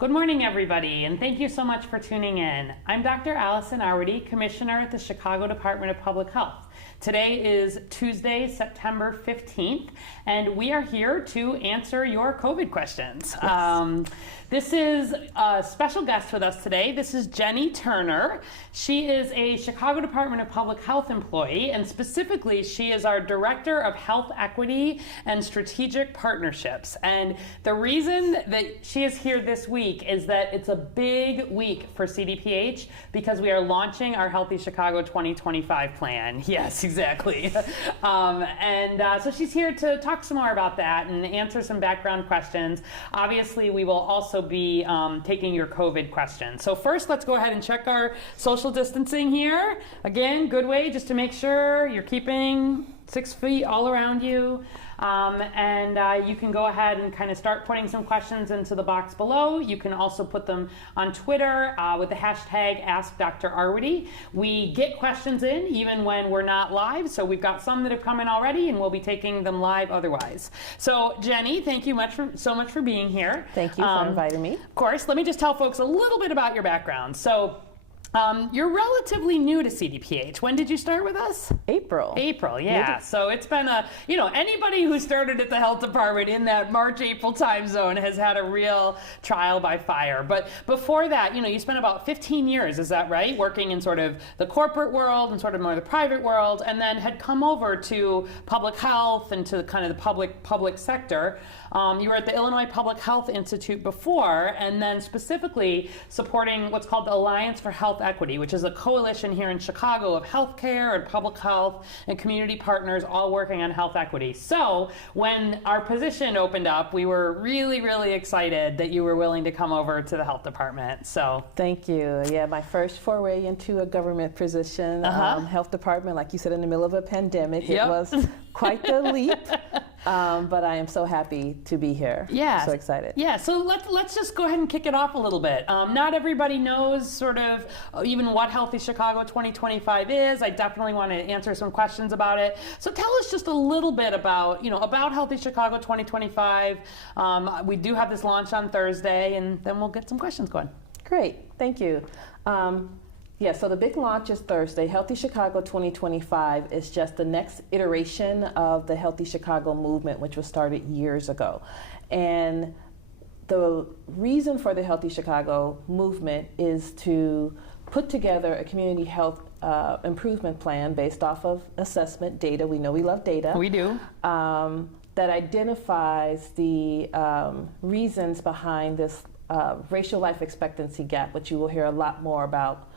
Good morning, everybody, and thank you so much for tuning in. I'm Dr. Allison Arwady, Commissioner at the Chicago Department of Public Health. Today is Tuesday, September 15th, and we are here to answer your COVID questions. Yes. This is a special guest with us today. This is Jenny Turner. She is a Chicago Department of Public Health employee, and specifically, she is our Director of Health Equity and Strategic Partnerships. And the reason that she is here this week is that it's a big week for CDPH because we are launching our Healthy Chicago 2025 plan. Yes, exactly. So she's here to talk some more about that and answer some background questions. Obviously, we will also be taking your COVID questions. So first, let's go ahead and check our social distancing here. Again, good way just to make sure you're keeping 6 feet all around you. You can go ahead and kind of start putting some questions into the box below. You can also put them on Twitter with the hashtag AskDrArwady. We get questions in even when we're not live, so we've got some that have come in already, and we'll be taking them live otherwise. So Jenny, thank you so much for being here. Thank you for inviting me. Of course, let me just tell folks a little bit about your background. So you're relatively new to CDPH. When did you start with us? April, yeah. So it's been anybody who started at the health department in that March, April time zone has had a real trial by fire. But before that, you spent about 15 years, is that right? Working in sort of the corporate world and sort of more the private world, and then had come over to public health and to kind of the public sector. You were at the Illinois Public Health Institute before, and then specifically supporting what's called the Alliance for Health Equity, which is a coalition here in Chicago of healthcare and public health and community partners all working on health equity. So when our position opened up, we were really, really excited that you were willing to come over to the health department. So thank you. Yeah, my first foray into a government position, health department, like you said, in the middle of a pandemic. Yep. It was quite the leap. But I am so happy to be here. Yeah. So excited. Yeah, so let's just go ahead and kick it off a little bit. Not everybody knows sort of even what Healthy Chicago 2025 is. I definitely want to answer some questions about it. So tell us just a little bit about Healthy Chicago 2025. We do have this launch on Thursday, and then we'll get some questions going. Great, thank you. So the big launch is Thursday. Healthy Chicago 2025 is just the next iteration of the Healthy Chicago movement, which was started years ago. And the reason for the Healthy Chicago movement is to put together a community health improvement plan based off of assessment data. We know we love data. We do. That identifies the reasons behind this racial life expectancy gap, which you will hear a lot more about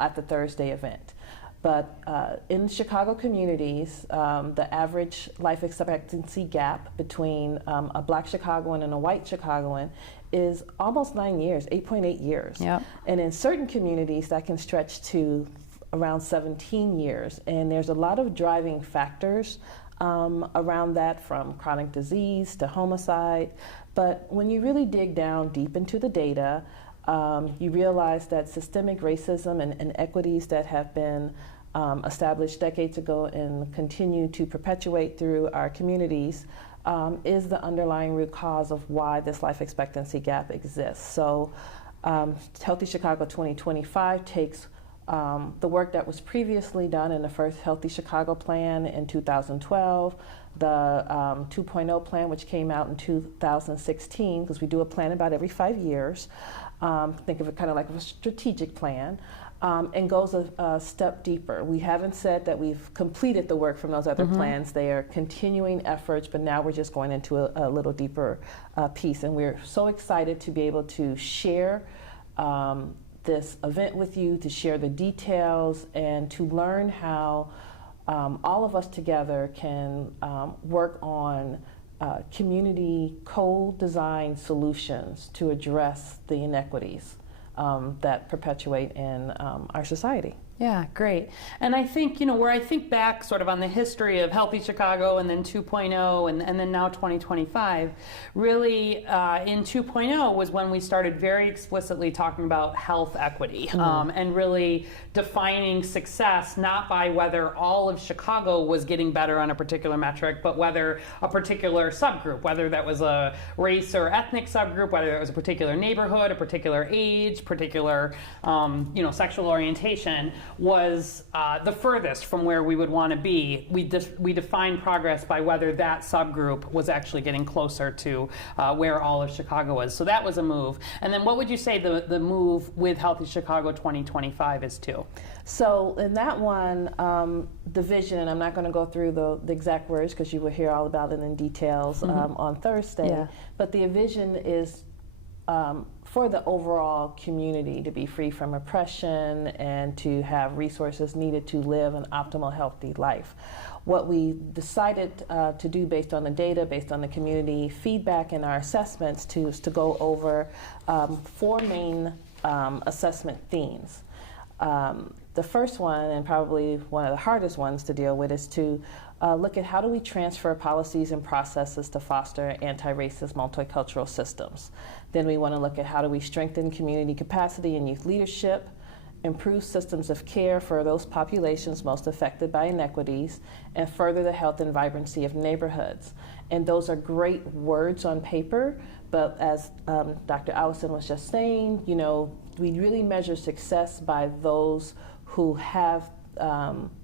at the Thursday event. But in Chicago communities, the average life expectancy gap between a Black Chicagoan and a white Chicagoan is almost 9 years, 8.8 years. Yep. And in certain communities, that can stretch to around 17 years. And there's a lot of driving factors around that, from chronic disease to homicide. But when you really dig down deep into the data, you realize that systemic racism and inequities that have been established decades ago and continue to perpetuate through our communities is the underlying root cause of why this life expectancy gap exists. So Healthy Chicago 2025 takes the work that was previously done in the first Healthy Chicago plan in 2012, the 2.0 plan, which came out in 2016, because we do a plan about every 5 years. Think of it kind of like a strategic plan, and goes a step deeper. We haven't said that we've completed the work from those other plans. They are continuing efforts, but now we're just going into a little deeper piece. And we're so excited to be able to share this event with you, to share the details, and to learn how all of us together can work on community co-design solutions to address the inequities that perpetuate in our society. Yeah, great. And I think, where I think back sort of on the history of Healthy Chicago and then 2.0 and then now 2025, really in 2.0 was when we started very explicitly talking about health equity and really defining success not by whether all of Chicago was getting better on a particular metric, but whether a particular subgroup, whether that was a race or ethnic subgroup, whether it was a particular neighborhood, a particular age, particular sexual orientation, was the furthest from where we would want to be. We define progress by whether that subgroup was actually getting closer to where all of Chicago was. So that was a move. And then what would you say the move with Healthy Chicago 2025 is to? So in that one, the vision, and I'm not going to go through the exact words because you will hear all about it in details on Thursday, but the vision is for the overall community to be free from oppression and to have resources needed to live an optimal, healthy life. What we decided to do based on the data, based on the community feedback and our assessments is to go over 4 main assessment themes. The first one, and probably one of the hardest ones to deal with, is to look at how do we transfer policies and processes to foster anti-racist multicultural systems. Then we want to look at how do we strengthen community capacity and youth leadership, improve systems of care for those populations most affected by inequities, and further the health and vibrancy of neighborhoods. And those are great words on paper, but as Dr. Allison was just saying, we really measure success by those who have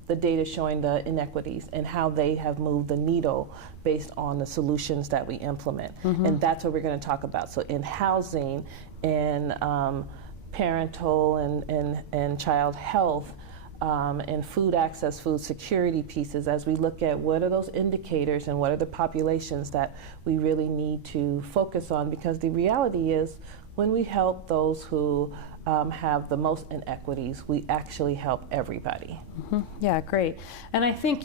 the data showing the inequities and how they have moved the needle based on the solutions that we implement. And that's what we're going to talk about. So in housing, in parental and child health, and food access, food security pieces, as we look at what are those indicators and what are the populations that we really need to focus on, because the reality is when we help those who have the most inequities, we actually help everybody. Yeah, great. And I think,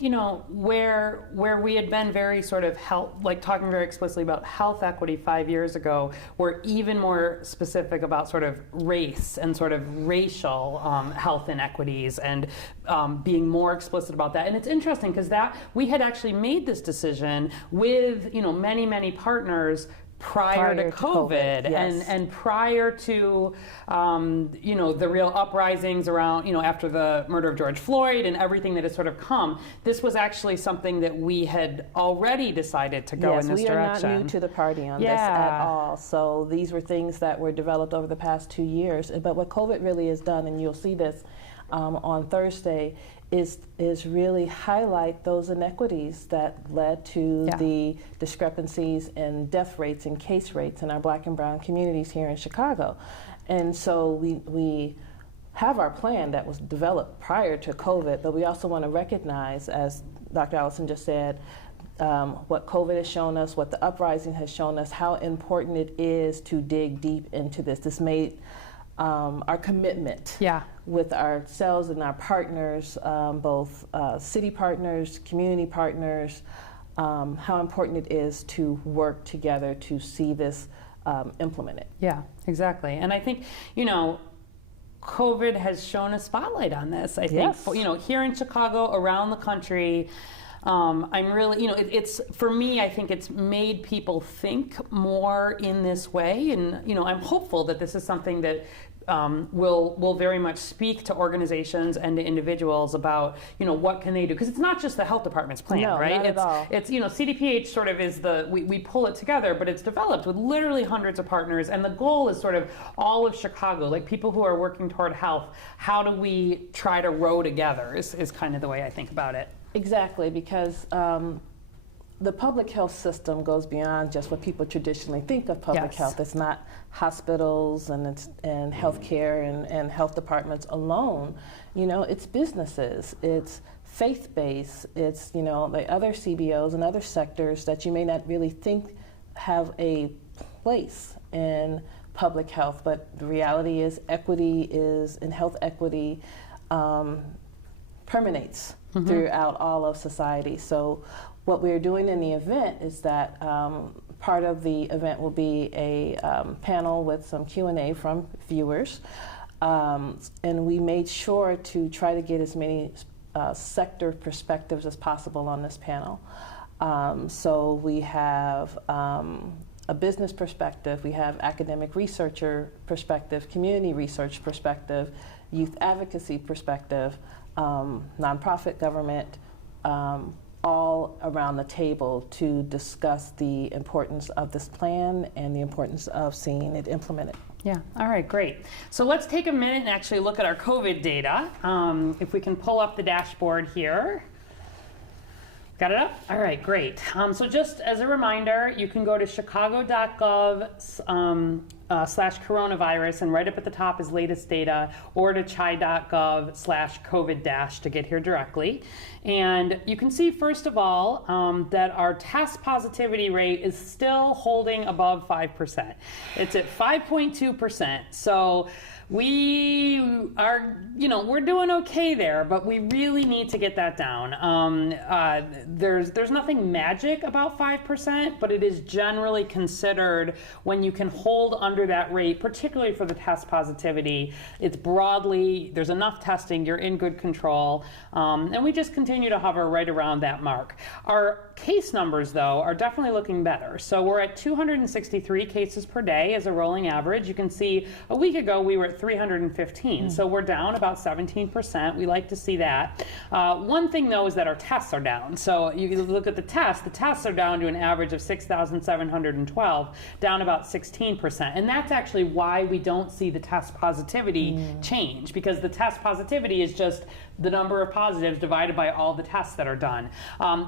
where we had been very sort of talking very explicitly about health equity 5 years ago, we're even more specific about sort of race and sort of racial health inequities and being more explicit about that. And it's interesting because that we had actually made this decision with, many, many partners prior to COVID, yes. and prior to the real uprisings around, after the murder of George Floyd and everything that has sort of come. This was actually something that we had already decided to go in this direction. Yes, we are not new to the party on this at all. So these were things that were developed over the past 2 years. But what COVID really has done, and you'll see this on Thursday, is really highlight those inequities that led to the discrepancies in death rates and case rates in our Black and brown communities here in Chicago. And so we have our plan that was developed prior to COVID, but we also want to recognize, as Dr. Allison just said, what COVID has shown us, what the uprising has shown us, how important it is to dig deep into this. This made our commitment with ourselves and our partners, both city partners, community partners, how important it is to work together to see this implemented. Yeah, exactly. And I think, COVID has shown a spotlight on this. I think, here in Chicago, around the country, I'm really, it's for me, I think it's made people think more in this way. And, I'm hopeful that this is something that will very much speak to organizations and to individuals about, what can they do? Because it's not just the health department's plan, right? Not at all. It's, CDPH sort of is we pull it together, but it's developed with literally hundreds of partners. And the goal is sort of all of Chicago, like people who are working toward health. How do we try to row together is kind of the way I think about it. Exactly, because the public health system goes beyond just what people traditionally think of public health. It's not hospitals and healthcare and health departments alone. It's businesses, it's faith-based, it's the other CBOs and other sectors that you may not really think have a place in public health. But the reality is, health equity permeates throughout all of society. So what we're doing in the event is that part of the event will be a panel with some Q&A from viewers. And we made sure to try to get as many sector perspectives as possible on this panel. So we have a business perspective, we have academic researcher perspective, community research perspective, youth advocacy perspective, nonprofit government, all around the table to discuss the importance of this plan and the importance of seeing it implemented. Yeah, all right, great. So let's take a minute and actually look at our COVID data. If we can pull up the dashboard here. Got it up? All right, great. So just as a reminder, you can go to chicago.gov/coronavirus, and right up at the top is latest data, or to chi.gov/COVID- to get here directly. And you can see, first of all, that our test positivity rate is still holding above 5%. It's at 5.2%. So we are, we're doing okay there, but we really need to get that down. There's nothing magic about 5%, but it is generally considered when you can hold under that rate, particularly for the test positivity. It's broadly, there's enough testing, you're in good control, and we just continue to hover right around that mark. Our case numbers, though, are definitely looking better. So we're at 263 cases per day as a rolling average. You can see a week ago we were at 315, so we're down about 17%. We like to see that. One thing, though, is that our tests are down. So you look at the tests are down to an average of 6,712, down about 16%. And that's actually why we don't see the test positivity change, because the test positivity is just the number of positives divided by all the tests that are done.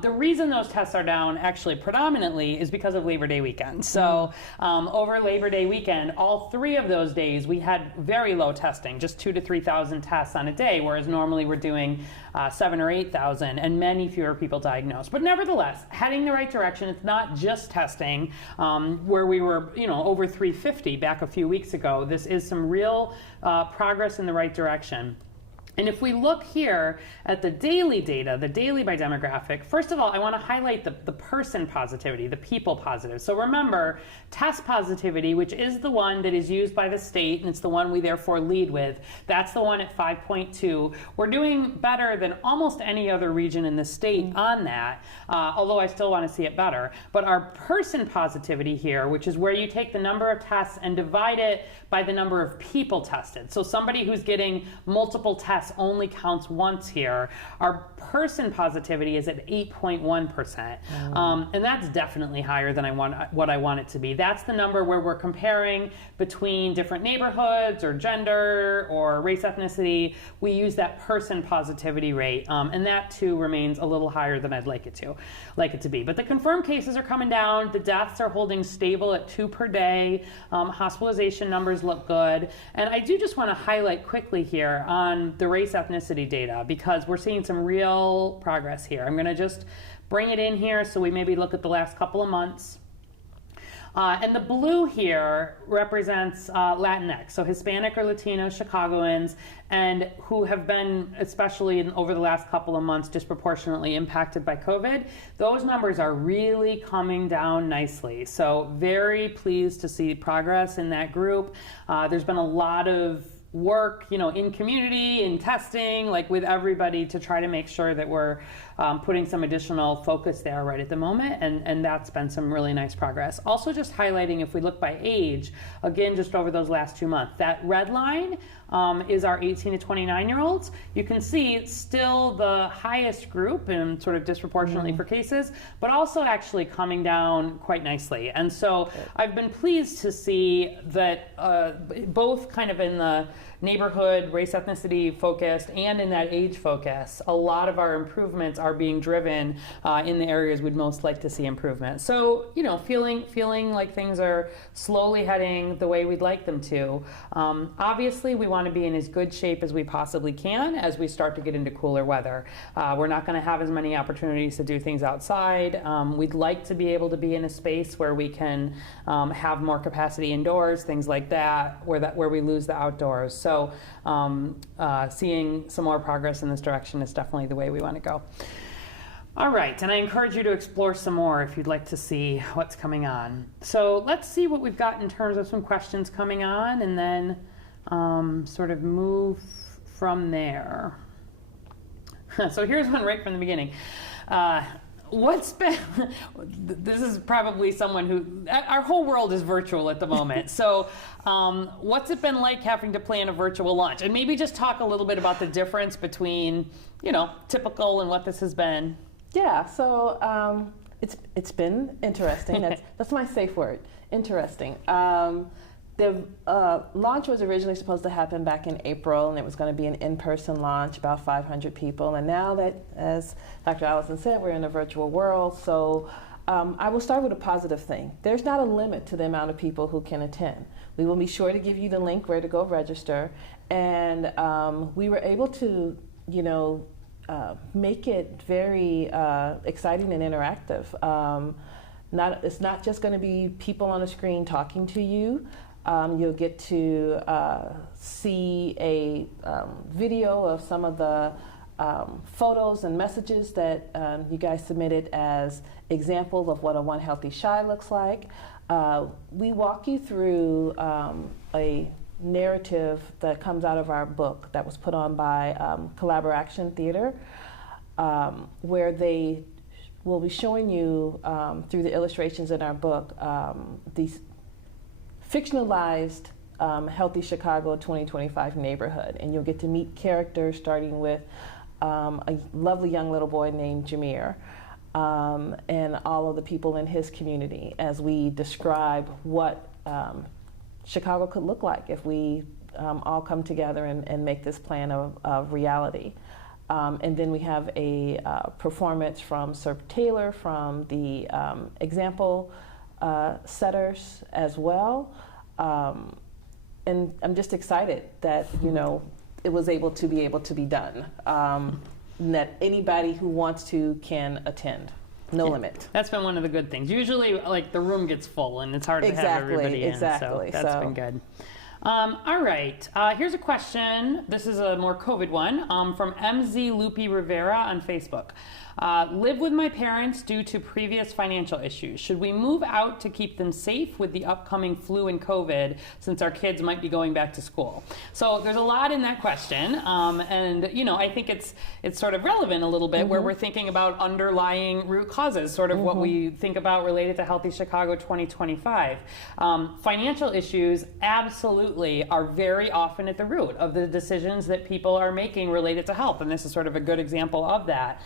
The reason those tests are down actually predominantly is because of Labor Day weekend. So over Labor Day weekend, all 3 of those days we had very low testing, just 2,000 to 3,000 tests on a day, whereas normally we're doing 7,000 or 8,000, and many fewer people diagnosed. But nevertheless, heading the right direction. It's not just testing, where we were over 350 back a few weeks ago. This is some real progress in the right direction. And if we look here at the daily data, the daily by demographic, first of all, I want to highlight the person positivity, the people positive. So remember, test positivity, which is the one that is used by the state, and it's the one we therefore lead with, that's the one at 5.2. We're doing better than almost any other region in the state on that, although I still want to see it better. But our person positivity here, which is where you take the number of tests and divide it by the number of people tested. So somebody who's getting multiple tests only counts once here. Our person positivity is at 8.1%. And that's definitely higher than what I want it to be. That's the number where we're comparing between different neighborhoods or gender or race, ethnicity. We use that person positivity rate, and that too remains a little higher than I'd like it to be. But the confirmed cases are coming down. The deaths are holding stable at 2 per day. Hospitalization numbers look good. And I do just want to highlight quickly here on the race ethnicity data, because we're seeing some real progress here. I'm going to just bring it in here so we maybe look at the last couple of months. And the blue here represents Latinx, so Hispanic or Latino Chicagoans, and who have been, especially over the last couple of months, disproportionately impacted by COVID. Those numbers are really coming down nicely. So very pleased to see progress in that group. There's been a lot of work, in community, in testing, like with everybody, to try to make sure that we're putting some additional focus there right at the moment, and that's been some really nice progress. Also just highlighting, if we look by age, again, just over those last 2 months, that red line is our 18 to 29-year-olds. You can see it's still the highest group and sort of disproportionately for cases, but also actually coming down quite nicely. And so I've been pleased to see that both kind of in the neighborhood, race, ethnicity focused, and in that age focus, a lot of our improvements are being driven in the areas we'd most like to see improvement. So, feeling like things are slowly heading the way we'd like them to. Obviously, we want to be in as good shape as we possibly can as we start to get into cooler weather. We're not going to have as many opportunities to do things outside. We'd like to be able to be in a space where we can have more capacity indoors, things like that, where we lose the outdoors. So seeing some more progress in this direction is definitely the way we want to go. All right, and I encourage you to explore some more if you'd like to see what's coming on. So let's see what we've got in terms of some questions coming on, and then sort of move from there. So here's one right from the beginning. What's been, this is probably someone who, our whole world is virtual at the moment. So what's it been like having to plan a virtual launch? And maybe just talk a little bit about the difference between, typical and what this has been. Yeah, so it's been interesting. That's my safe word, interesting. The launch was originally supposed to happen back in April, and it was going to be an in-person launch, about 500 people. And now that, as Dr. Allison said, we're in a virtual world, so I will start with a positive thing. There's not a limit to the amount of people who can attend. We will be sure to give you the link where to go register. And we were able to, make it very exciting and interactive. It's not just going to be people on a screen talking to you. You'll get to see a video of some of the photos and messages that you guys submitted as examples of what a One Healthy Shy looks like. We walk you through a narrative that comes out of our book that was put on by Collaboration Theater, where they will be showing you through the illustrations in our book these fictionalized Healthy Chicago 2025 neighborhood, and you'll get to meet characters starting with a lovely young little boy named Jameer and all of the people in his community as we describe what Chicago could look like if we all come together and make this plan of reality. And then we have a performance from Sir Taylor from the example setters as well. And I'm just excited that, it was able to be done. And that anybody who wants to can attend. No limit. That's been one of the good things. Usually, the room gets full and it's hard to have everybody in. Exactly. So that's been good. All right. Here's a question. This is a more COVID one from MZ Loopy Rivera on Facebook. Live with my parents due to previous financial issues. Should we move out to keep them safe with the upcoming flu and COVID since our kids might be going back to school? So there's a lot in that question. And, I think it's sort of relevant a little bit where we're thinking about underlying root causes, sort of what we think about related to Healthy Chicago 2025. Financial issues absolutely are very often at the root of the decisions that people are making related to health. And this is sort of a good example of that.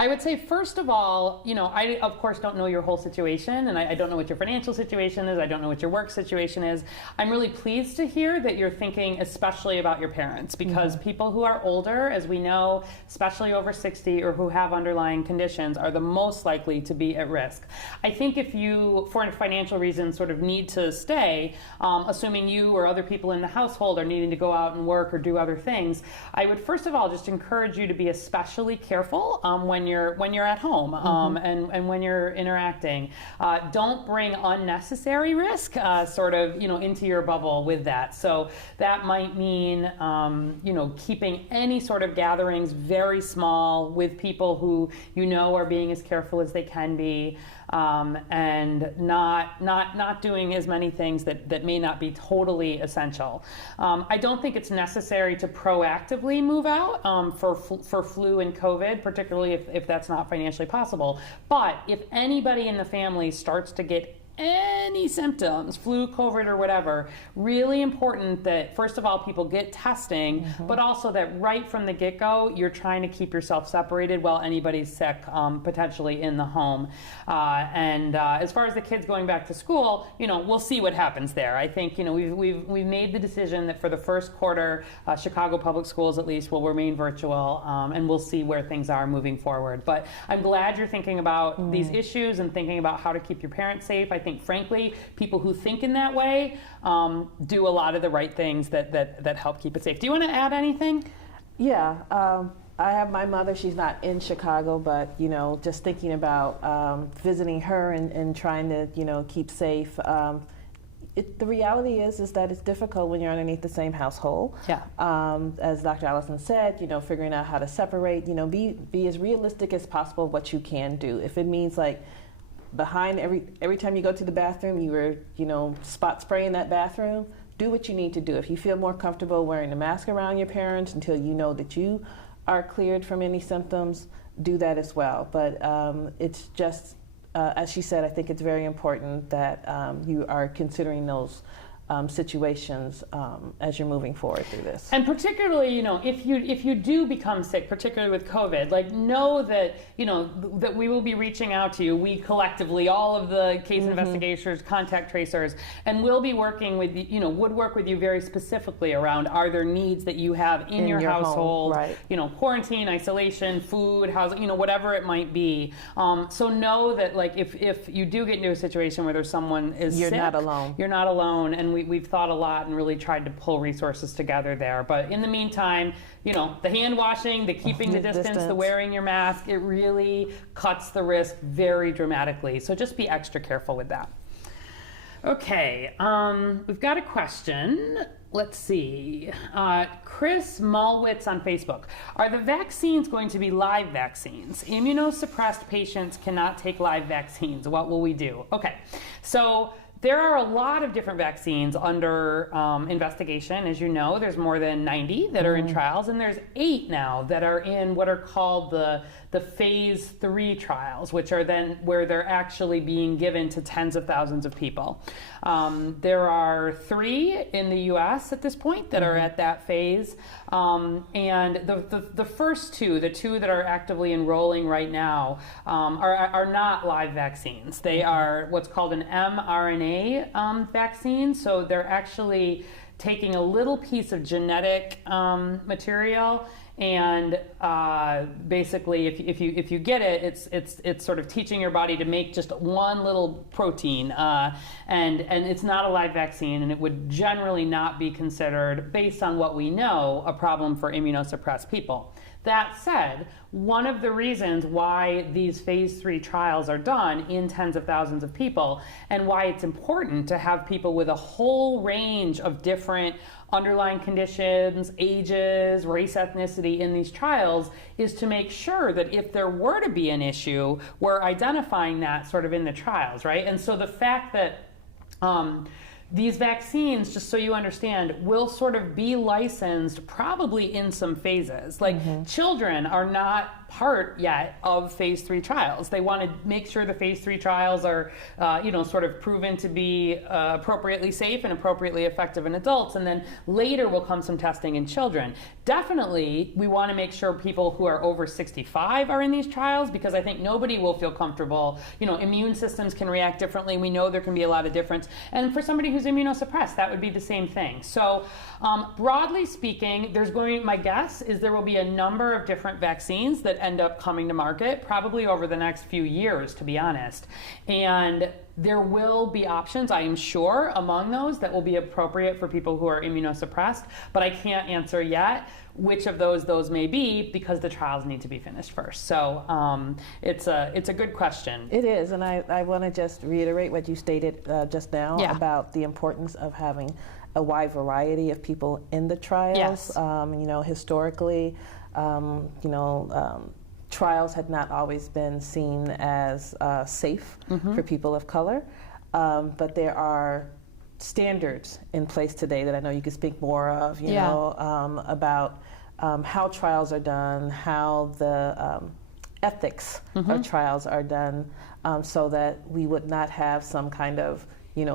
I would say, first of all, I, of course, don't know your whole situation, and I don't know what your financial situation is. I don't know what your work situation is. I'm really pleased to hear that you're thinking especially about your parents, because people who are older, as we know, especially over 60 or who have underlying conditions, are the most likely to be at risk. I think if you, for financial reasons, sort of need to stay, assuming you or other people in the household are needing to go out and work or do other things, I would first of all just encourage you to be especially careful when you're at home and when you're interacting. Don't bring unnecessary risk into your bubble with that. So that might mean keeping any sort of gatherings very small with people who are being as careful as they can be. And not doing as many things that may not be totally essential. I don't think it's necessary to proactively move out for flu and COVID, particularly if that's not financially possible. But if anybody in the family starts to get any symptoms, flu, COVID, or whatever, really important that, first of all, people get testing, but also that right from the get-go, you're trying to keep yourself separated while anybody's sick, potentially in the home. And as far as the kids going back to school, we'll see what happens there. I think, we've made the decision that for the first quarter, Chicago Public Schools at least will remain virtual, and we'll see where things are moving forward. But I'm glad you're thinking about these issues and thinking about how to keep your parents safe. I think, frankly, people who think in that way do a lot of the right things that help keep it safe. Do you want to add anything? Yeah, I have my mother. She's not in Chicago, but just thinking about visiting her and trying to keep safe. The reality is that it's difficult when you're underneath the same household. Yeah. As Dr. Allison said, figuring out how to separate. Be as realistic as possible what you can do. If it means behind every time you go to the bathroom, you were, spot spraying that bathroom, do what you need to do. If you feel more comfortable wearing a mask around your parents until you know that you are cleared from any symptoms, do that as well. But it's just, as she said, I think it's very important that you are considering those situations as you're moving forward through this. And particularly, if you do become sick, particularly with COVID, like know that, that we will be reaching out to you, we collectively, all of the case investigators, contact tracers, and we'll be working with you, would work with you very specifically around, are there needs that you have in your household, home, right. Quarantine, isolation, food, housing, whatever it might be. So know that, like, if you do get into a situation where there's someone is You're sick, not alone. You're not alone, and we've thought a lot and really tried to pull resources together there. But in the meantime, the hand washing, the keeping the distance, the wearing your mask, it really cuts the risk very dramatically. So just be extra careful with that. Okay, we've got a question. Let's see. Chris Malwitz on Facebook. Are the vaccines going to be live vaccines? Immunosuppressed patients cannot take live vaccines. What will we do? Okay, so there are a lot of different vaccines under investigation. As you know, there's more than 90 that are in trials, and there's 8 now that are in what are called the phase 3 trials, which are then where they're actually being given to tens of thousands of people. There are 3 in the US at this point that are at that phase. And the first 2, the 2 that are actively enrolling right now, are not live vaccines. They are what's called an mRNA vaccine. So they're actually taking a little piece of genetic material, and basically, if you get it, it's sort of teaching your body to make just one little protein, and it's not a live vaccine, and it would generally not be considered, based on what we know, a problem for immunosuppressed people. That said, one of the reasons why these phase 3 trials are done in tens of thousands of people, and why it's important to have people with a whole range of different underlying conditions, ages, race, ethnicity in these trials, is to make sure that if there were to be an issue, we're identifying that sort of in the trials, right? And so the fact that these vaccines, just so you understand, will sort of be licensed probably in some phases. Like children are not part yet of phase 3 trials. They want to make sure the phase 3 trials are, sort of proven to be appropriately safe and appropriately effective in adults, and then later will come some testing in children. Definitely, we want to make sure people who are over 65 are in these trials, because I think nobody will feel comfortable. Immune systems can react differently. We know there can be a lot of difference. And for somebody who's immunosuppressed, that would be the same thing. So broadly speaking, my guess is there will be a number of different vaccines that end up coming to market, probably over the next few years, to be honest. And there will be options, I am sure, among those that will be appropriate for people who are immunosuppressed, but I can't answer yet which of those may be, because the trials need to be finished first. So it's a good question. It is, and I want to just reiterate what you stated just now about the importance of having a wide variety of people in the trials. Yes. Historically, trials had not always been seen as safe for people of color, but there are standards in place today that I know you could speak more of, about how trials are done, how the ethics of trials are done, so that we would not have some kind of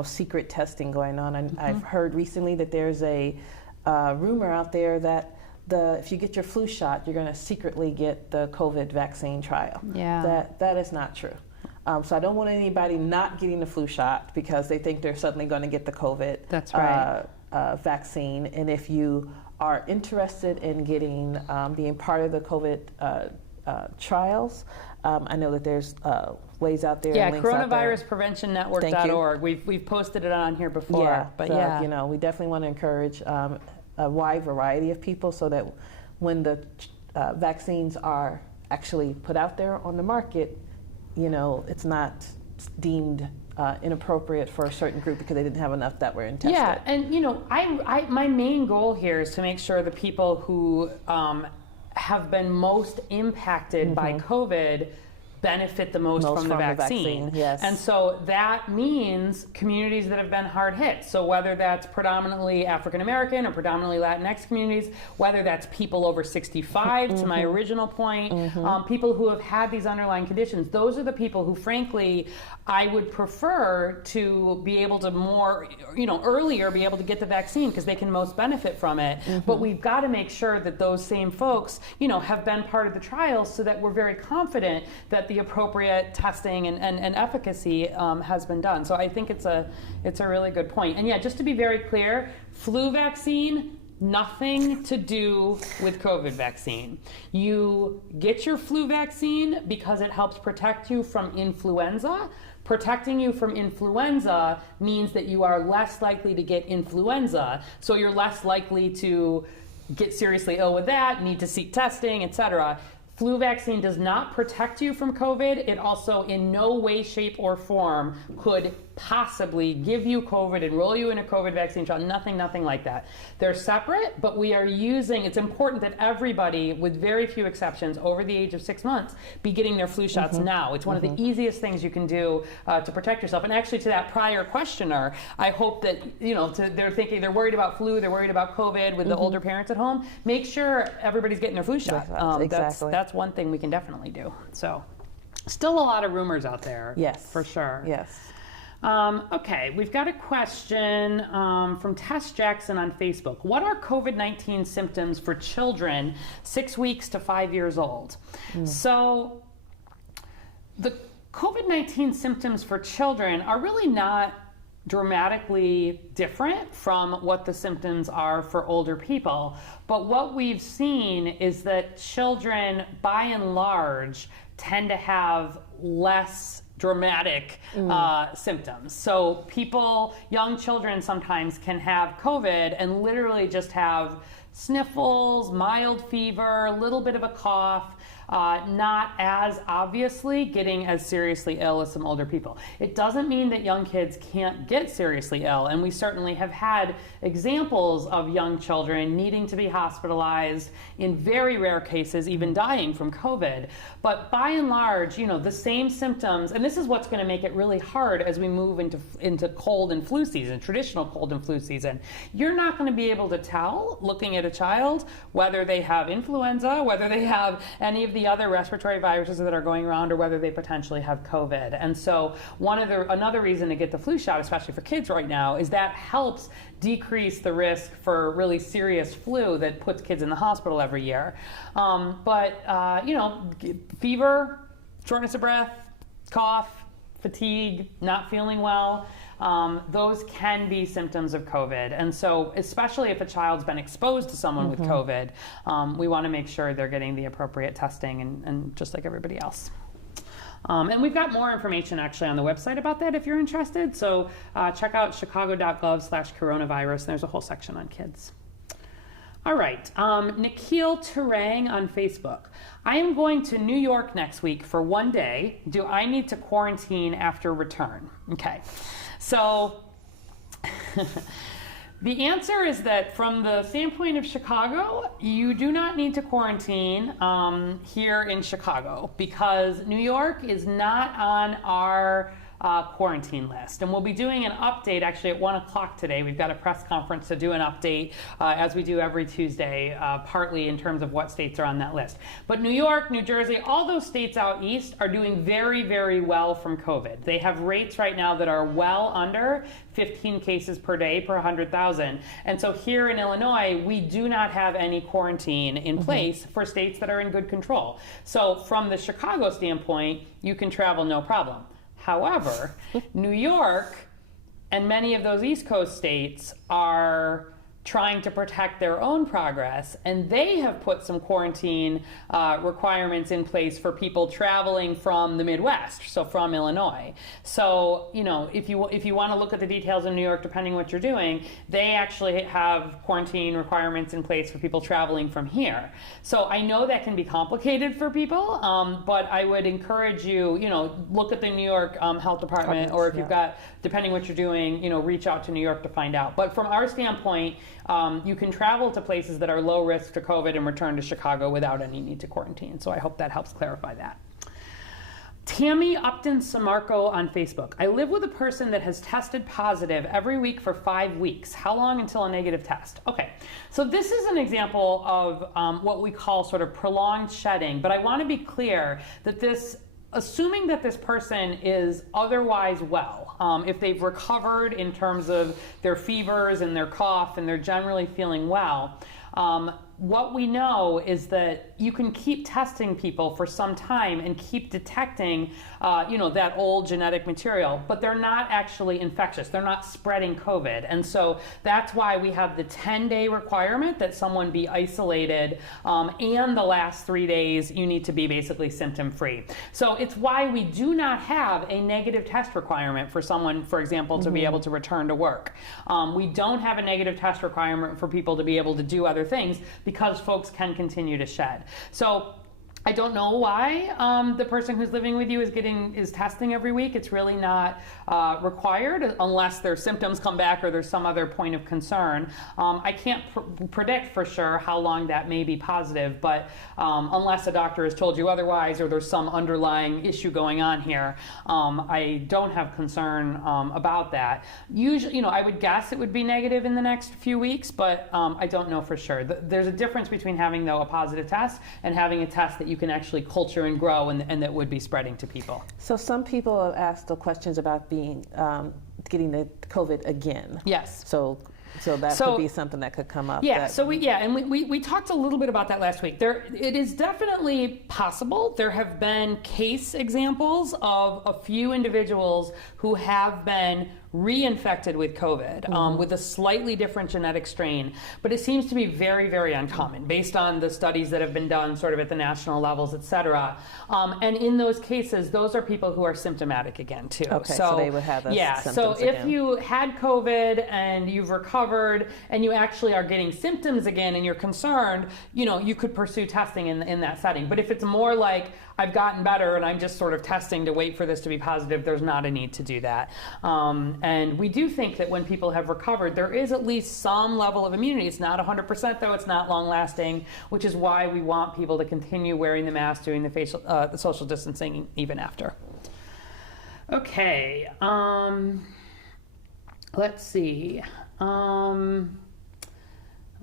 secret testing going on. And I've heard recently that there's a rumor out there that if you get your flu shot, you're going to secretly get the COVID vaccine trial. Yeah. That is not true. So I don't want anybody not getting the flu shot because they think they're suddenly going to get the COVID vaccine. And if you are interested in getting being part of the COVID trials, I know that there's ways out there. Yeah, links coronaviruspreventionnetwork.org. We've posted it on here before. Yeah, but we definitely want to encourage a wide variety of people, so that when the vaccines are actually put out there on the market, it's not deemed inappropriate for a certain group because they didn't have enough that were tested. Yeah, and my main goal here is to make sure the people who have been most impacted by COVID benefit the most from the vaccine. Yes. And so that means communities that have been hard hit. So whether that's predominantly African American or predominantly Latinx communities, whether that's people over 65, to my original point, people who have had these underlying conditions, those are the people who, frankly, I would prefer to be able to more, earlier be able to get the vaccine because they can most benefit from it. But we've got to make sure that those same folks, have been part of the trials so that we're very confident that the appropriate testing and efficacy has been done. So I think it's a really good point. And yeah, just to be very clear, flu vaccine, nothing to do with COVID vaccine. You get your flu vaccine because it helps protect you from influenza. Protecting you from influenza means that you are less likely to get influenza, so you're less likely to get seriously ill with that, need to seek testing, etc. Flu vaccine does not protect you from COVID. It also in no way, shape, or form could possibly give you COVID, enroll you in a COVID vaccine trial, nothing like that. They're separate, but we are using, it's important that everybody, with very few exceptions, over the age of 6 months, be getting their flu shots now. It's one of the easiest things you can do to protect yourself. And actually to that prior questioner, I hope that, they're thinking, they're worried about flu, they're worried about COVID with the older parents at home. Make sure everybody's getting their flu shot. Exactly. That's one thing we can definitely do. So still a lot of rumors out there. Yes. For sure. Yes. Okay, we've got a question from Tess Jackson on Facebook. What are COVID-19 symptoms for children 6 weeks to 5 years old? So the COVID-19 symptoms for children are really not dramatically different from what the symptoms are for older people. But what we've seen is that children, by and large, tend to have less dramatic symptoms. So young children sometimes can have COVID and literally just have sniffles, mild fever, a little bit of a cough, not as obviously getting as seriously ill as some older people. It doesn't mean that young kids can't get seriously ill, and we certainly have had examples of young children needing to be hospitalized, in very rare cases even dying from COVID. But by and large, the same symptoms, and this is what's going to make it really hard as we move into cold and flu season, traditional cold and flu season. You're not going to be able to tell, looking at a child, whether they have influenza, whether they have any of the other respiratory viruses that are going around, or whether they potentially have COVID. And so another reason to get the flu shot, especially for kids right now, is that helps decrease the risk for really serious flu that puts kids in the hospital every year. Fever, shortness of breath, cough, fatigue, not feeling well, those can be symptoms of COVID. And so especially if a child's been exposed to someone with COVID, we want to make sure they're getting the appropriate testing and just like everybody else. And we've got more information actually on the website about that if you're interested. So check out chicago.gov/coronavirus. There's a whole section on kids. All right, Nikhil Turang on Facebook. I am going to New York next week for 1 day. Do I need to quarantine after return? Okay, so the answer is that from the standpoint of Chicago, you do not need to quarantine here in Chicago because New York is not on our quarantine list. And we'll be doing an update actually at 1 o'clock today. We've got a press conference to do an update as we do every Tuesday, partly in terms of what states are on that list. But New York, New Jersey, all those states out east are doing very, very well from COVID. They have rates right now that are well under 15 cases per day per 100,000. And so here in Illinois, we do not have any quarantine in place for states that are in good control. So from the Chicago standpoint, you can travel no problem. However, New York and many of those East Coast states are trying to protect their own progress, and they have put some quarantine requirements in place for people traveling from the Midwest, so from Illinois. So, if you want to look at the details in New York, depending on what you're doing, they actually have quarantine requirements in place for people traveling from here. So I know that can be complicated for people, but I would encourage you, look at the New York Health Department, or if you've got, depending what you're doing, reach out to New York to find out. But from our standpoint, you can travel to places that are low risk to COVID and return to Chicago without any need to quarantine. So I hope that helps clarify that. Tammy Upton Samarco on Facebook. I live with a person that has tested positive every week for 5 weeks. How long until a negative test? Okay, so this is an example of what we call sort of prolonged shedding, but I want to be clear that assuming that this person is otherwise well, if they've recovered in terms of their fevers and their cough and they're generally feeling well, what we know is that you can keep testing people for some time and keep detecting, that old genetic material, but they're not actually infectious. They're not spreading COVID. And so that's why we have the 10-day requirement that someone be isolated, and the last 3 days you need to be basically symptom-free. So it's why we do not have a negative test requirement for someone, for example, to be able to return to work. We don't have a negative test requirement for people to be able to do other things because folks can continue to shed. So I don't know why the person who's living with you is testing every week. It's really not required unless their symptoms come back or there's some other point of concern. I can't predict for sure how long that may be positive, but unless a doctor has told you otherwise or there's some underlying issue going on here, I don't have concern about that. Usually, I would guess it would be negative in the next few weeks, but I don't know for sure. There's a difference between having, though, a positive test and having a test that you can actually culture and grow and that would be spreading to people. So some people have asked the questions about getting the COVID again. Yes. So that could be something that could come up. Yeah. We talked a little bit about that last week. It is definitely possible. There have been case examples of a few individuals who have been reinfected with COVID with a slightly different genetic strain, but it seems to be very, very uncommon based on the studies that have been done sort of at the national levels, et cetera. And in those cases, those are people who are symptomatic again too. Okay, so they would have those symptoms so if again. you had COVID and you've recovered and you actually are getting symptoms again and you're concerned, you could pursue testing in that setting. But if it's more like, I've gotten better and I'm just sort of testing to wait for this to be positive, there's not a need to do that. And we do think that when people have recovered, there is at least some level of immunity. It's not 100% though, it's not long lasting, which is why we want people to continue wearing the mask, doing the social distancing even after. Okay, let's see.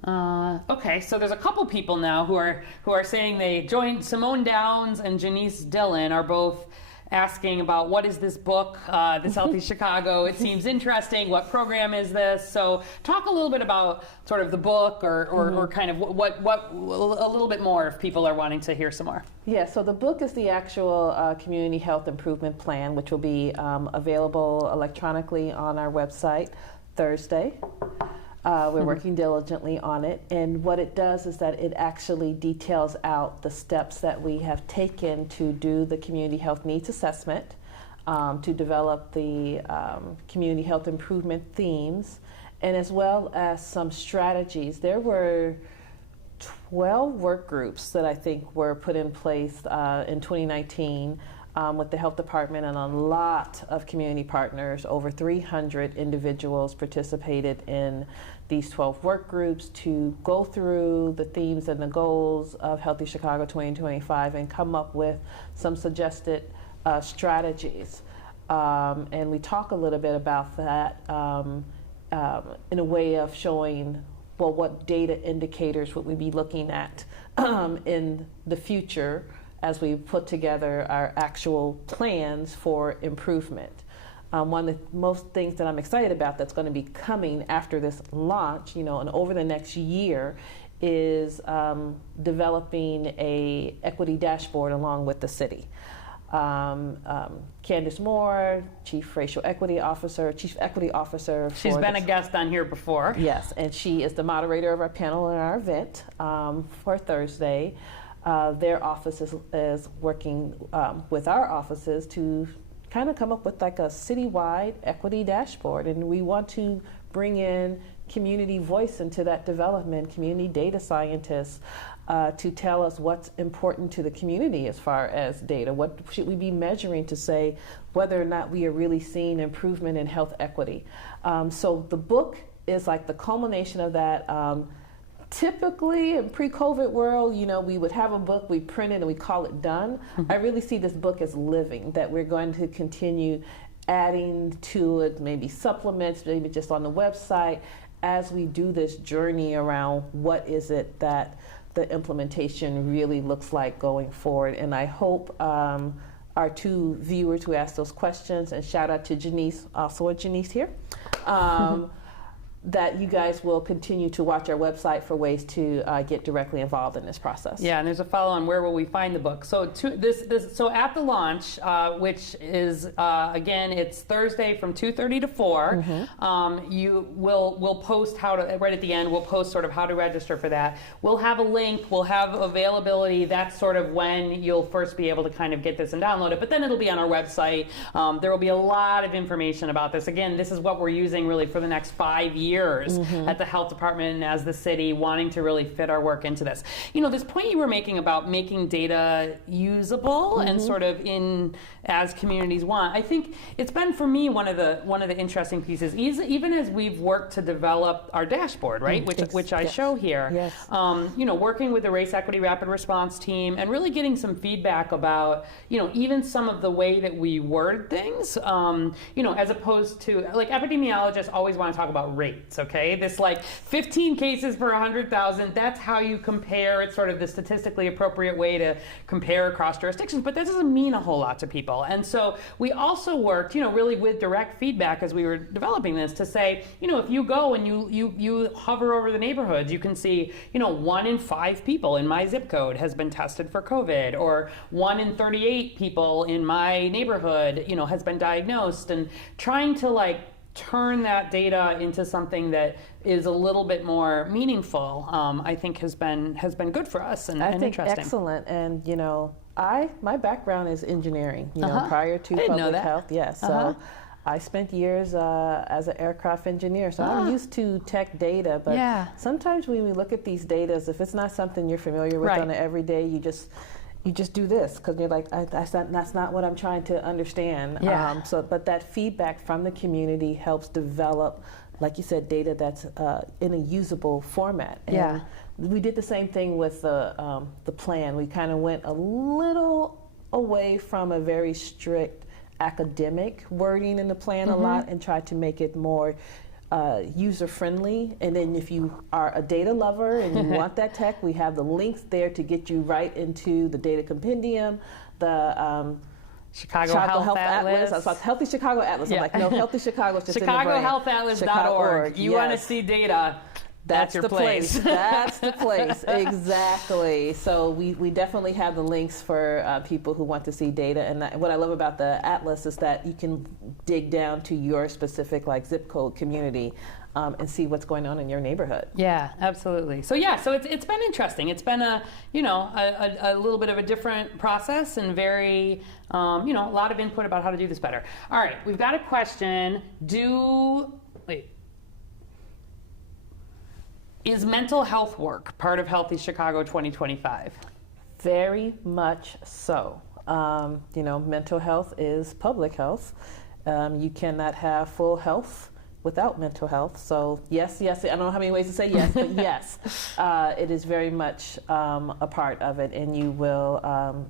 Okay, so there's a couple people now who are saying they joined. Simone Downs and Janice Dillon are both asking about what is this book, This Healthy Chicago. It seems interesting. What program is this? So talk a little bit about sort of the book or kind of what a little bit more if people are wanting to hear some more. Yeah, so the book is the actual community health improvement plan, which will be available electronically on our website Thursday. We're working diligently on it, and what it does is that it actually details out the steps that we have taken to do the community health needs assessment, to develop the community health improvement themes, and as well as some strategies. There were 12 work groups that I think were put in place in 2019 with the health department and a lot of community partners. Over 300 individuals participated in these 12 work groups to go through the themes and the goals of Healthy Chicago 2025 and come up with some suggested strategies. And we talk a little bit about that in a way of showing, well, what data indicators would we be looking at in the future as we put together our actual plans for improvement. One of the most things that I'm excited about that's going to be coming after this launch, and over the next year, is developing a equity dashboard along with the city. Candace Moore, Chief Equity Officer. She's been a guest on here before. Yes, and she is the moderator of our panel and our event for Thursday. Their office is working with our offices to kind of come up with like a citywide equity dashboard, and we want to bring in community voice into that development, community data scientists to tell us what's important to the community as far as data. What should we be measuring to say whether or not we are really seeing improvement in health equity? So the book is like the culmination of that Typically, in pre-COVID world, we would have a book, we print it, and we call it done. I really see this book as living, that we're going to continue adding to it, maybe supplements, maybe just on the website, as we do this journey around what is it that the implementation really looks like going forward. And I hope our two viewers who asked those questions, and shout out to Janice, also a Janice here, that you guys will continue to watch our website for ways to get directly involved in this process. Yeah, and there's a follow-on. Where will we find the book? So so at the launch, which is again, it's Thursday from 2:30 to 4. We'll post how to, right at the end. We'll post sort of how to register for that. We'll have a link. We'll have availability. That's sort of when you'll first be able to kind of get this and download it. But then it'll be on our website. There will be a lot of information about this. Again, this is what we're using really for the next 5 years. At the health department and as the city, wanting to really fit our work into this. This point you were making about making data usable and sort of in as communities want. I think it's been for me one of the interesting pieces, even as we've worked to develop our dashboard, right? Which I show here. Yes. Working with the Race Equity Rapid Response team and really getting some feedback about even some of the way that we word things. As opposed to, like, epidemiologists always want to talk about rates. Okay, this 15 cases per 100,000, that's how you compare. It's sort of the statistically appropriate way to compare across jurisdictions, but that doesn't mean a whole lot to people. And so we also worked, really with direct feedback as we were developing this to say, if you go and you hover over the neighborhoods, you can see, 1 in 5 people in my zip code has been tested for COVID, or 1 in 38 people in my neighborhood, has been diagnosed, and trying to turn that data into something that is a little bit more meaningful, I think has been good for us and interesting. Excellent. And my background is engineering. Prior to public health, yes. So I spent years as an aircraft engineer, so I'm used to tech data. But sometimes when we look at these data, if it's not something you're familiar with on an everyday, you just do this because you're like, that's not what I'm trying to understand. Yeah. But that feedback from the community helps develop, like you said, data that's in a usable format. And we did the same thing with the plan. We kind of went a little away from a very strict academic wording in the plan a lot and tried to make it more user-friendly. And then if you are a data lover and you want that tech, we have the links there to get you right into the data compendium, the Chicago Health Atlas. I was like, Healthy Chicago Atlas. I'm like, no, Healthy Chicago is just in the brain. ChicagoHealthAtlas.org. You want to see data, that's your place. That's the place. Exactly. So we definitely have the links for people who want to see data. And what I love about the Atlas is that you can dig down to your specific zip code community and see what's going on in your neighborhood. Yeah, absolutely. So it's been interesting. It's been a little bit of a different process and very a lot of input about how to do this better. All right, we've got a question. Is mental health work part of Healthy Chicago 2025? Very much so. Mental health is public health. You cannot have full health without mental health. So yes, I don't know how many ways to say yes, but yes, it is very much a part of it, and you will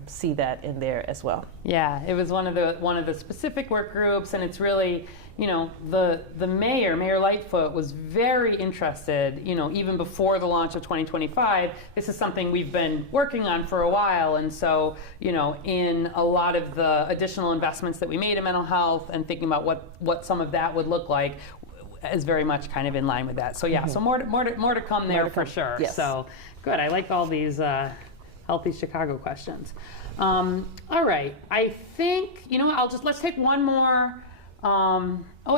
see that in there as well. Yeah, it was one of the specific work groups, and it's really, the Mayor Lightfoot was very interested, even before the launch of 2025. This is something we've been working on for a while, and so, in a lot of the additional investments that we made in mental health and thinking about what some of that would look like is very much kind of in line with that. So so more to come there for sure. Yes. So good. I like all these Healthy Chicago questions. All right. I think let's take one more.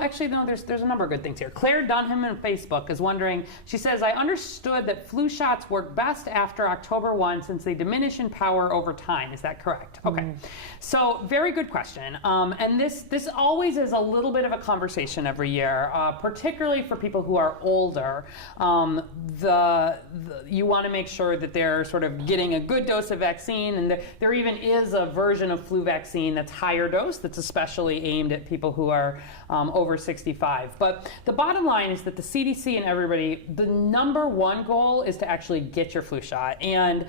Actually, no, there's a number of good things here. Claire Dunham on Facebook is wondering, she says, I understood that flu shots work best after October 1 since they diminish in power over time. Is that correct? Okay. So very good question. And this always is a little bit of a conversation every year, particularly for people who are older. You want to make sure that they're sort of getting a good dose of vaccine, and there even is a version of flu vaccine that's higher dose that's especially aimed at people who are over 65. But the bottom line is that the CDC and everybody, the number one goal is to actually get your flu shot. And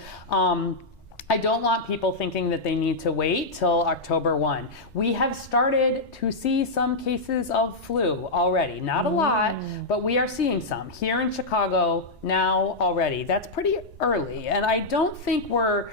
I don't want people thinking that they need to wait till October 1. We have started to see some cases of flu already. Not a lot, but we are seeing some here in Chicago now already. That's pretty early. And I don't think we're,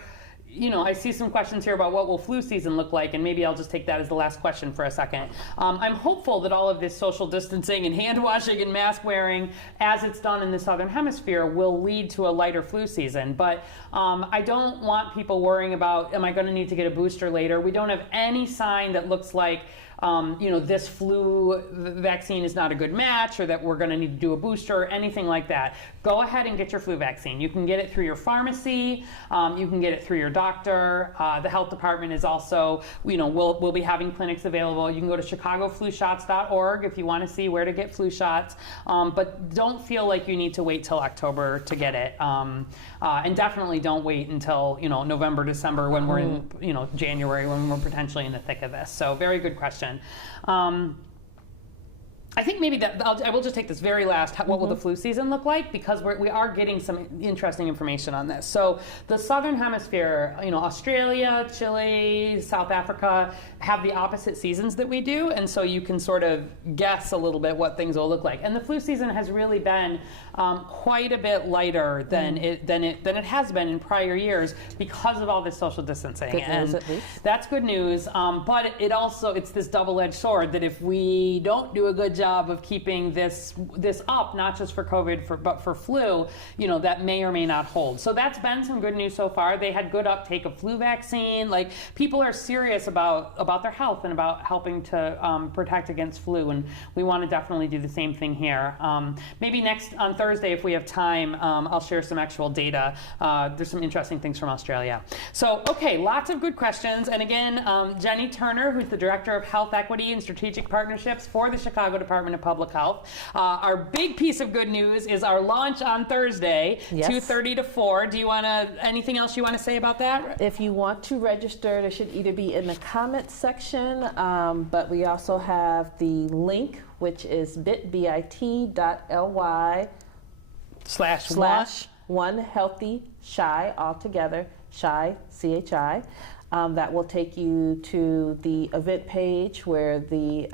I see some questions here about what will flu season look like, and maybe I'll just take that as the last question for a second. I'm hopeful that all of this social distancing and hand washing and mask wearing, as it's done in the Southern Hemisphere, will lead to a lighter flu season. But I don't want people worrying about, am I going to need to get a booster later? We don't have any sign that looks like this flu vaccine is not a good match, or that we're going to need to do a booster or anything like that. Go ahead and get your flu vaccine. You can get it through your pharmacy. You can get it through your doctor. The health department is also, we'll be having clinics available. You can go to chicagoflushots.org if you want to see where to get flu shots. But don't feel like you need to wait till October to get it. And definitely don't wait until, November, December, when we're in, January, when we're potentially in the thick of this. So very good question. I think maybe that I will just take this very last. What will the flu season look like? Because we are getting some interesting information on this. So the Southern Hemisphere, Australia, Chile, South Africa have the opposite seasons that we do, and so you can sort of guess a little bit what things will look like. And the flu season has really been quite a bit lighter than it has been in prior years because of all this social distancing. Good news, at least. That's good news. But it's this double-edged sword that if we don't do a good job of keeping this up, not just for COVID, but for flu, that may or may not hold. So that's been some good news so far. They had good uptake of flu vaccine. Like, people are serious about their health and about helping to protect against flu, and we want to definitely do the same thing here. Maybe next on Thursday, if we have time, I'll share some actual data. There's some interesting things from Australia. So, okay, lots of good questions. And again, Jenny Turner, who's the Director of Health Equity and Strategic Partnerships for the Chicago Department of Public Health. Our big piece of good news is our launch on Thursday, yes. 2:30 to 4. Do you anything else you want to say about that? If you want to register, it should either be in the comments section, but we also have the link, which is bit.ly/1healthy-shy, all together, shy, CHI. That will take you to the event page where the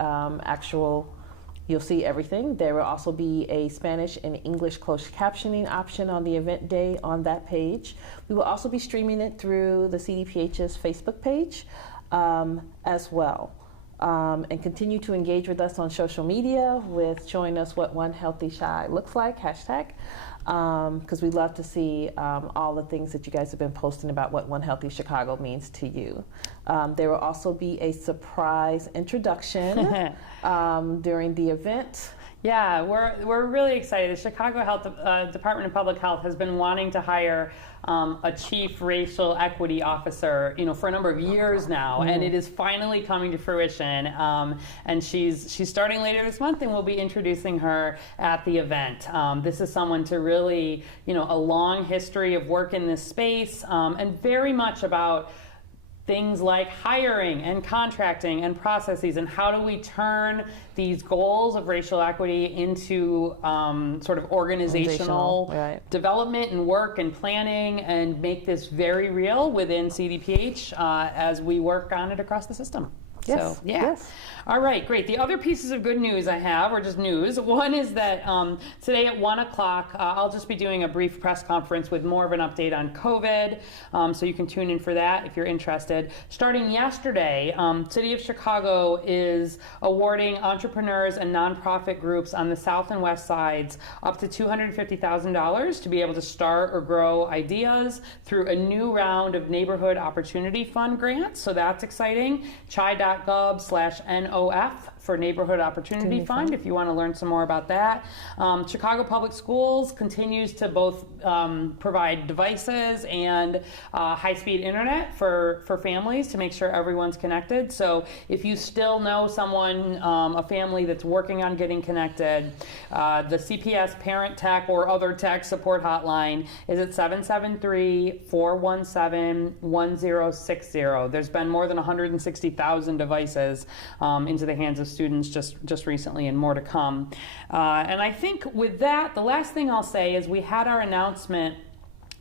you'll see everything. There will also be a Spanish and English closed captioning option on the event day on that page. We will also be streaming it through the CDPH's Facebook page as well. And continue to engage with us on social media with showing us what One Healthy Shy looks like, hashtag, because we'd love to see all the things that you guys have been posting about what One Healthy Chicago means to you. There will also be a surprise introduction during the event. Yeah, we're really excited. The Chicago Department of Public Health has been wanting to hire a chief racial equity officer, for a number of years now, and it is finally coming to fruition. And she's starting later this month, and we'll be introducing her at the event. This is someone to really, a long history of work in this space, and very much about things like hiring and contracting and processes, and how do we turn these goals of racial equity into sort of organizational right. development and work and planning, and make this very real within CDPH as we work on it across the system. Yes. So, yeah. Yes. All right, great. The other pieces of good news I have, or just news, one is that today at 1 o'clock, I'll just be doing a brief press conference with more of an update on COVID, so you can tune in for that if you're interested. Starting yesterday, City of Chicago is awarding entrepreneurs and nonprofit groups on the south and west sides up to $250,000 to be able to start or grow ideas through a new round of Neighborhood Opportunity Fund grants, so that's exciting. chai.gov/NOF for Neighborhood Opportunity Fund, if you want to learn some more about that. Chicago Public Schools continues to both provide devices and high-speed internet for families to make sure everyone's connected. So if you still know someone, a family that's working on getting connected, the CPS Parent Tech or other tech support hotline is at 773-417-1060. There's been more than 160,000 devices into the hands of students just recently, and more to come. And I think with that, the last thing I'll say is we had our announcement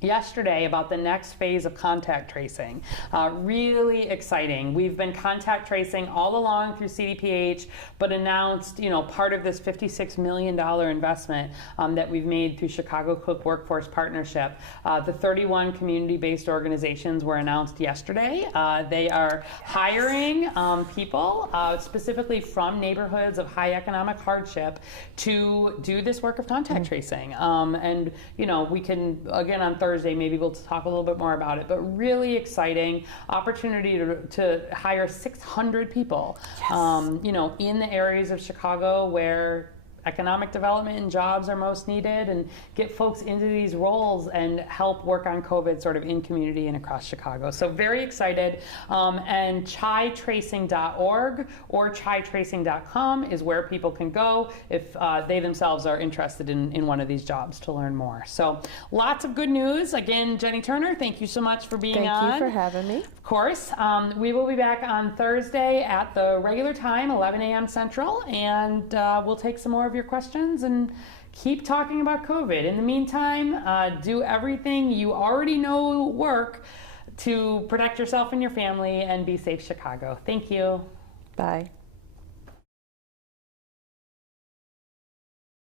yesterday about the next phase of contact tracing. Really exciting. We've been contact tracing all along through CDPH, but announced, part of this $56 million investment that we've made through Chicago Cook Workforce Partnership. The 31 community-based organizations were announced yesterday. They are hiring people specifically from neighborhoods of high economic hardship to do this work of contact tracing. And, we can, again, on Thursday, maybe we'll talk a little bit more about it, but really exciting opportunity to hire 600 people, yes. In the areas of Chicago where economic development and jobs are most needed, and get folks into these roles and help work on COVID sort of in community and across Chicago. So very excited. And chitracing.org or chitracing.com is where people can go if they themselves are interested in one of these jobs to learn more. So lots of good news. Again, Jenny Turner, thank you so much for being on. Thank you for having me. Of course. We will be back on Thursday at the regular time, 11 a.m. Central, and we'll take some more of your questions and keep talking about COVID. In the meantime, do everything you already know will work to protect yourself and your family, and be safe, Chicago. Thank you. Bye.